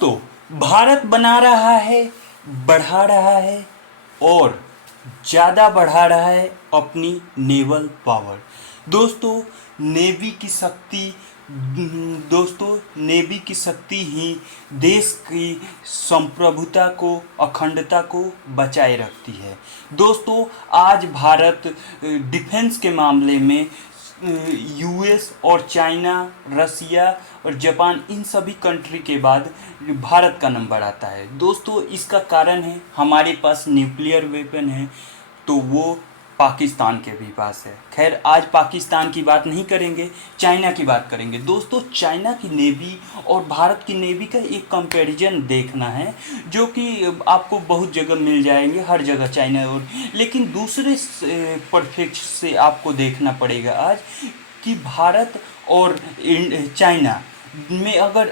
दोस्तों, भारत बना रहा है, बढ़ा रहा है और ज़्यादा बढ़ा रहा है अपनी नेवल पावर। दोस्तों, नेवी की शक्ति नेवी की शक्ति ही देश की संप्रभुता को, अखंडता को बचाए रखती है। दोस्तों, आज भारत डिफेंस के मामले में यूएस और चाइना, रसिया और जापान, इन सभी कंट्री के बाद भारत का नंबर आता है। दोस्तों, इसका कारण है हमारे पास न्यूक्लियर वेपन है, तो वो पाकिस्तान के भी पास है। खैर, आज पाकिस्तान की बात नहीं करेंगे, चाइना की बात करेंगे। दोस्तों, चाइना की नेवी और भारत की नेवी का एक कंपैरिजन देखना है, जो कि आपको बहुत जगह मिल जाएंगे, हर जगह चाइना और, लेकिन दूसरे परफेक्ट से आपको देखना पड़ेगा आज कि भारत और चाइना में अगर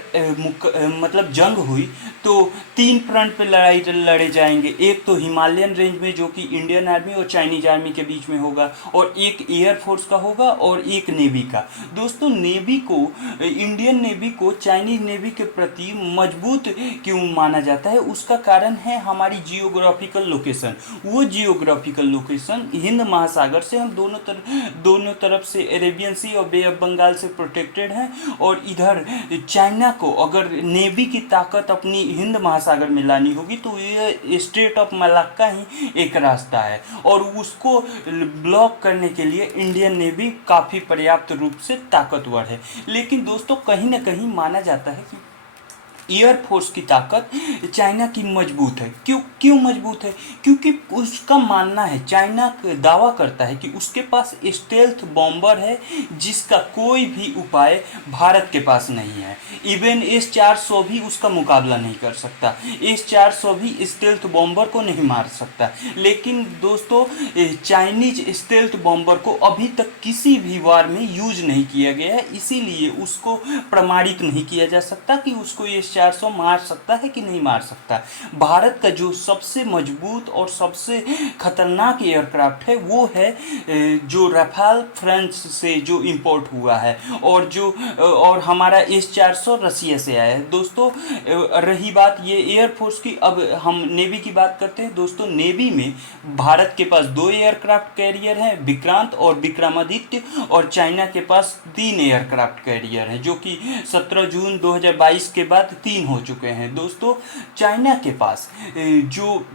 मतलब जंग हुई तो 3 फ्रंट पे लड़ाई लड़े जाएंगे। एक तो हिमालयन रेंज में, जो कि इंडियन आर्मी और चाइनीज आर्मी के बीच में होगा, और एक एयरफोर्स का होगा और एक नेवी का। दोस्तों, नेवी को, इंडियन नेवी को चाइनीज नेवी के प्रति मजबूत क्यों माना जाता है? उसका कारण है हमारी जियोग्राफिकल लोकेशन। वो जियोग्राफिकल लोकेशन हिंद महासागर से हम दोनों तरफ से अरेबियन सी और बे ऑफ बंगाल से प्रोटेक्टेड हैं, और इधर चाइना को अगर नेवी की ताकत अपनी हिंद महासागर में लानी होगी तो ये स्ट्रेट ऑफ मलाक्का ही एक रास्ता है, और उसको ब्लॉक करने के लिए इंडियन नेवी काफ़ी पर्याप्त रूप से ताकतवर है। लेकिन दोस्तों, कहीं ना कहीं माना जाता है कि एयरफोर्स की ताकत चाइना की मजबूत है। क्यों मजबूत है? क्योंकि उसका मानना है, चाइना दावा करता है कि उसके पास स्टेल्थ बॉम्बर है जिसका कोई भी उपाय भारत के पास नहीं है। इवन S-400 भी उसका मुकाबला नहीं कर सकता। S-400 भी स्टेल्थ बॉम्बर को नहीं मार सकता। लेकिन दोस्तों, चाइनीज स्टेल्थ बॉम्बर को अभी तक किसी भी वार में यूज नहीं किया गया है, इसीलिए उसको प्रमाणित नहीं किया जा सकता कि उसको S-400 मार सकता है कि नहीं मार सकता। भारत का जो सबसे मजबूत और सबसे खतरनाक एयरक्राफ्ट है वो है जो राफेल फ्रांस से जो इंपोर्ट हुआ है, और हमारा S-400 रसिया से आया है। दोस्तों, रही बात ये एयरफोर्स की, अब हम नेवी की बात करते हैं। दोस्तों, नेवी में भारत के पास 2 एयरक्राफ्ट कैरियर हैं, विक्रांत और विक्रमादित्य, और चाइना के पास 3 एयरक्राफ्ट कैरियर हैं, जो कि 17 जून 2022 के बाद 3 हो चुके हैं। दोस्तों, चाइना के पास जो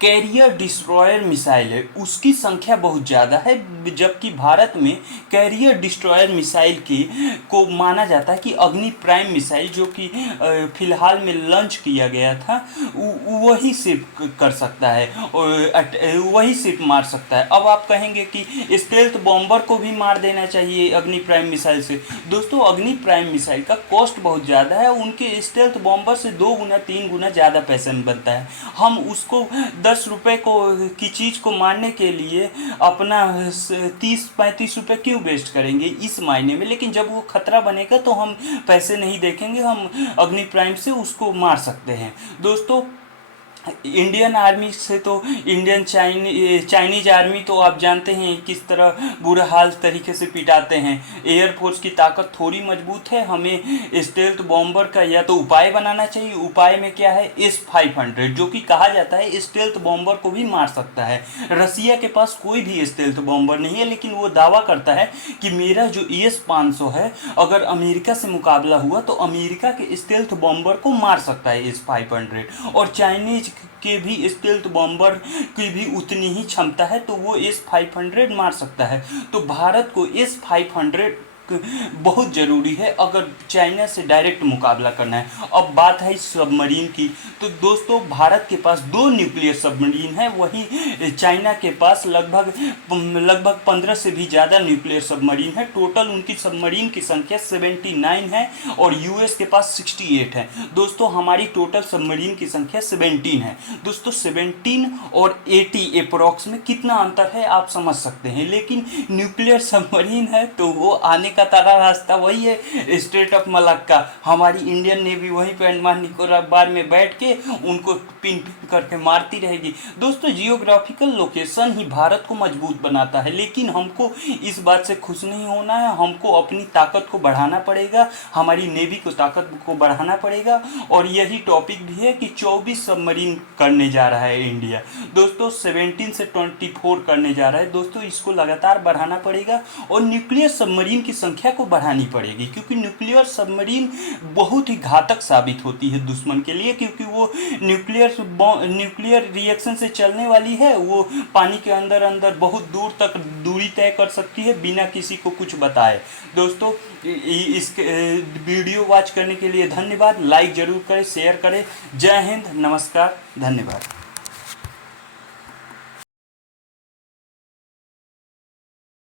कैरियर डिस्ट्रॉयर मिसाइल है उसकी संख्या बहुत ज़्यादा है, जबकि भारत में कैरियर डिस्ट्रॉयर मिसाइल को माना जाता है कि अग्नि प्राइम मिसाइल, जो कि फिलहाल में लॉन्च किया गया था, वही सिर्फ कर सकता है, वही सिर्फ मार सकता है। अब आप कहेंगे कि स्टेल्थ बॉम्बर को भी मार देना चाहिए अग्नि प्राइम मिसाइल से। दोस्तों, अग्नि प्राइम मिसाइल का कॉस्ट बहुत ज़्यादा है, उनके स्टेल्थ बॉम्बर से 2 गुना 3 गुना ज़्यादा पैसा बनता है। हम उसको 10 रुपये की चीज़ को मारने के लिए अपना 30-35 रुपये क्यों वेस्ट करेंगे इस मायने में? लेकिन जब वो खतरा बनेगा तो हम पैसे नहीं देखेंगे, हम अग्नि प्राइम से उसको मार सकते हैं। दोस्तों, इंडियन आर्मी से तो चाइनीज आर्मी तो आप जानते हैं किस तरह बुरा हाल तरीके से पिटाते हैं। एयरफोर्स की ताकत थोड़ी मजबूत है, हमें स्टेल्थ बॉम्बर का या तो उपाय बनाना चाहिए। उपाय में क्या है? S-500, जो कि कहा जाता है स्टेल्थ बॉम्बर को भी मार सकता है। रसिया के पास कोई भी स्टेल्थ बॉम्बर नहीं है, लेकिन वो दावा करता है कि मेरा जो S-500 है, अगर अमेरिका से मुकाबला हुआ तो अमेरिका के स्टेल्थ बॉम्बर को मार सकता है S-500, और चाइनीज के भी स्टेल्थ बॉम्बर की भी उतनी ही क्षमता है, तो वो S-500 मार सकता है। तो भारत को S-500 बहुत ज़रूरी है अगर चाइना से डायरेक्ट मुकाबला करना है। अब बात है सबमरीन की, तो दोस्तों, भारत के पास 2 न्यूक्लियर सबमरीन है, वहीं चाइना के पास लगभग 15 से भी ज़्यादा न्यूक्लियर सबमरीन है। टोटल उनकी सबमरीन की संख्या 79 है, और यूएस के पास 68 है। दोस्तों, हमारी टोटल सबमरीन की संख्या 17 है। दोस्तों, 17 और 80 अप्रॉक्स में कितना अंतर है आप समझ सकते हैं, लेकिन न्यूक्लियर सबमरीन है तो वो आने का का तारा रास्ता वही है, स्ट्रेट ऑफ मलक्का। हमारी इंडियन नेवी वहीं पे अंडमान निकोबार में बैठ के उनको पिन पिन करके मारती रहेगी। दोस्तों जियोग्राफिकल लोकेशन ही भारत को मजबूत बनाता है, लेकिन हमको इस बात से खुश नहीं होना है। हमको अपनी ताकत को बढ़ाना पड़ेगा, हमारी नेवी को ताकत को बढ़ाना पड़ेगा। और यही टॉपिक भी है कि 24 सबमरीन करने जा रहा है इंडिया। दोस्तों 17 से 24 करने जा रहा है। दोस्तों इसको लगातार बढ़ाना पड़ेगा और न्यूक्लियर सबमरीन की संख्या को बढ़ानी पड़ेगी, क्योंकि न्यूक्लियर सबमरीन बहुत ही घातक साबित होती है दुश्मन के लिए, क्योंकि वो न्यूक्लियर रिएक्शन से चलने वाली है। वो पानी के अंदर अंदर बहुत दूर तक दूरी तय कर सकती है बिना किसी को कुछ बताए। दोस्तों इस वीडियो वॉच करने के लिए धन्यवाद। लाइक जरूर करें, शेयर करें। जय हिंद, नमस्कार, धन्यवाद।